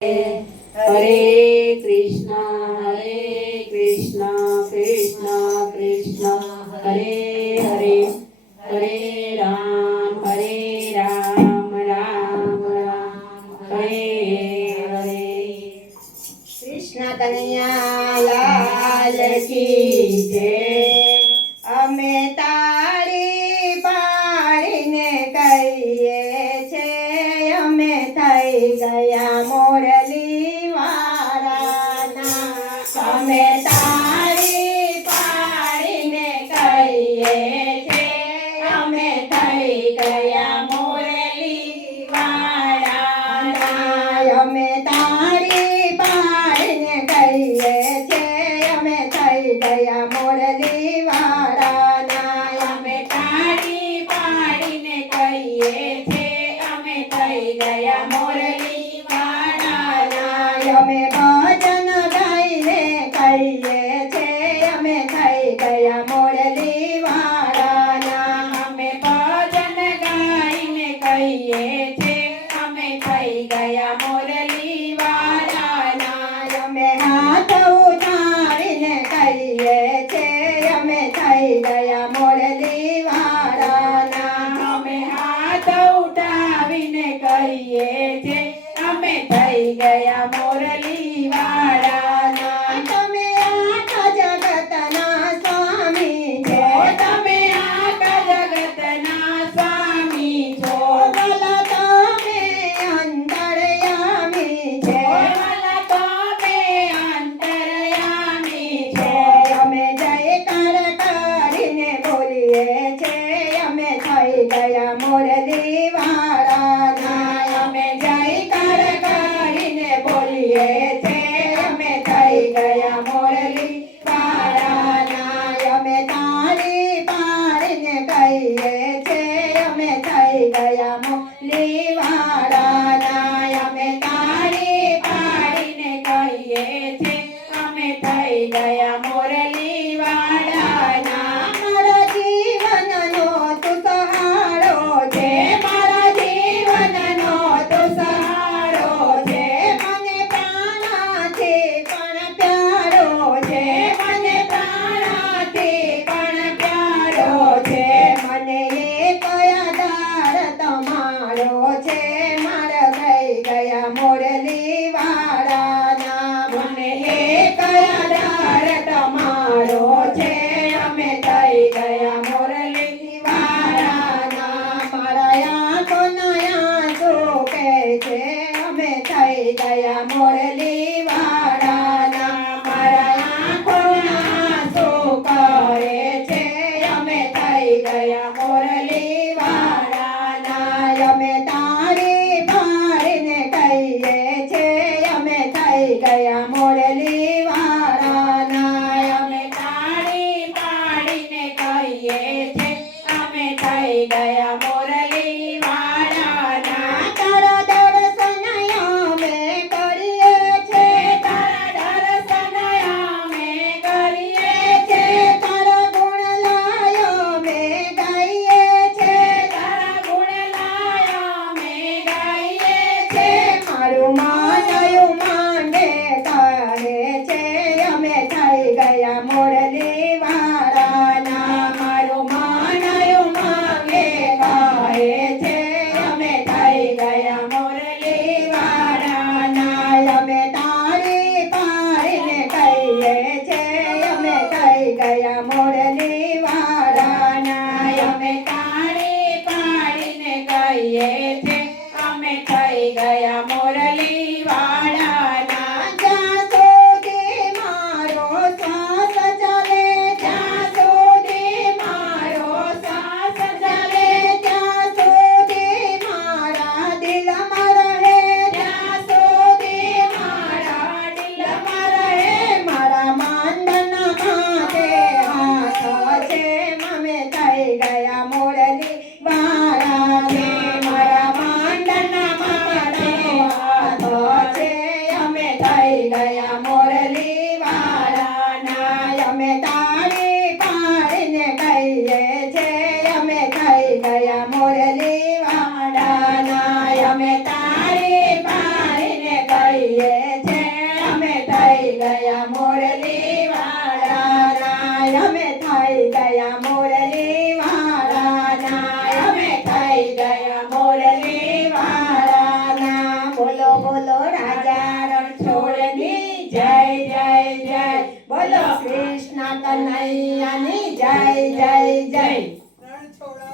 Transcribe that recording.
હરે કૃષ્ણ કૃષ્ણ કૃષ્ણ હરે હરે હરે રામ રામ રામ હરે હરે। કૃષ્ણ કનૈયા લાલ કી જય। અમે તાળી પાડીને કહીએ છે અમે થઈ ગયા મોરલી વાળાના। અમે તાળી પાડીને કહીએ છે અમે થઈ ગયા મોરલી વાળાના। અમે તાળી પાડીને કહીએ છે અમે થઈ ગયા મોરલી વાળાના। અમે તાળી પાડીને કહીએ છે અમે થઈ ગયા મોરલી વાળાના। અમે ભજન ગાઈને કહીએ છે અમે થઈ ગયા મોરલી વાળાના। અમે ભજન ગાઈને કહીએ છે અમે થઈ ગયા મોરલી વાળાના। અમે હાથ ઉઠાવીને કહીએ છે અમે થઈ ગયા મોરલી વાળાના। અમે હાથ ઉઠાવીને કહીએ છે અમે થઈ ગયા મોરલી વાળાના। તમે આખા જગતના સ્વામી છો। તમે આખા જગતના સ્વામી છો। ભલા તમે અંતર્યામી છો। ભલા તમે અંતર્યામી છો। અમે જયકાર કરીને બોલીએ છે અમે થઈ ગયા મોરલી વાળાના। અમે જયકાર કરીને બોલીએ છે અમે થઈ ગયા મોરલી વાળાના। અમે તાળી પાડીને કહીએ છે અમે થઈ ગયા મોરલી વાળાના। અમે તાળી પાડીને કહીએ છે અમે થઈ ગયા મોરલી વાળાના। મારા જીવનનો તું સહારો છે। મારા જીવનનો તો સહારો છે। મને પ્રાણથી પણ પ્યારો છે। મને પ્રાણથી પણ પ્યારો છે। મને એક આધાર તમારો છે મારા થઈ ગયા મોરલી વાળાના। મને એક આધાર તમારો છે અમે થઈ ગયા મોરલી વાળાના। મારા આંખોના આંસુ કહે છે અમે થઈ ગયા મોરલી વાળાના। મારા આંખોના આંસુ કહે છે અમે થઈ ગયા મોરલી વાળાના। અમે તાળી પાડીને કહીએ છે અમે થઈ ગયા મોરલી વાળાના। અમે તાળી પાડીને કહીએ છે અમે થઈ ગયા મોરલી વાળાના। તારા દર્શન અમે કરીએ છે। તારા દર્શન અમે કરીએ છે। તારા ગુણ લાયો અમે ગાઈએ છે। તારા ગુણ લાયો અમે ગાઈએ છે। મારું માનયું માંડે કહે છે અમે થઈ ગયા મોરલી વાળાના। મારું માનયું માંગે કહે છે અમે થઈ ગયા મોરલી વાળાના। અમે તાળી પાડીને કહીએ છે અમે થઈ ગયા મોરલી વાળાના। અમે તાળી પાડીને કહીએ છે અમે થઈ ગયા મોરલી વાળાના। જ્યાં સુધી મારો શ્વાસ ચાલે જ્યાં સુધી મારો શ્વાસ ચાલે ત્યાં સુધી મારા દિલમાં રહે। ત્યાં સુધી મારા દિલમાં રહે। મારા માંડના માથે હાથ છે અમે થઈ ગયા મોરલી વાળાના। મારા માંડના માથે હાથ છે અમે થઈ ગયા મોરલી વાળાના। અમે તાળી પાડીને કહીએ છે અમે થઈ ગયા મોરલી વાળાના। અમે તાળી પાડીને કહીએ ગયા મોરલી વાળાના અમે થઈ ગયા મોરલી વાળાના. બોલો બોલો રાજા રણછોડની જય જય જય બોલો કૃષ્ણ કનૈયાની જય જય જય. રણછોડ